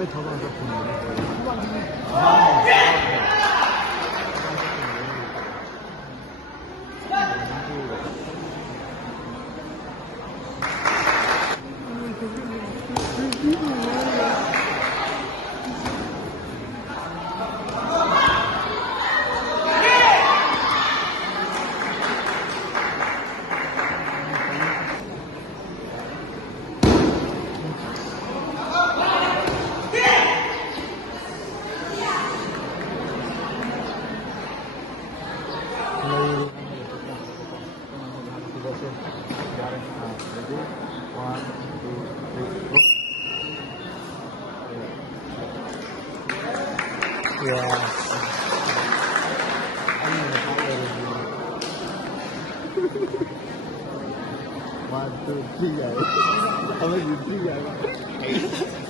会投放说可能Yeah. One, two, three, guys. How many three, guys?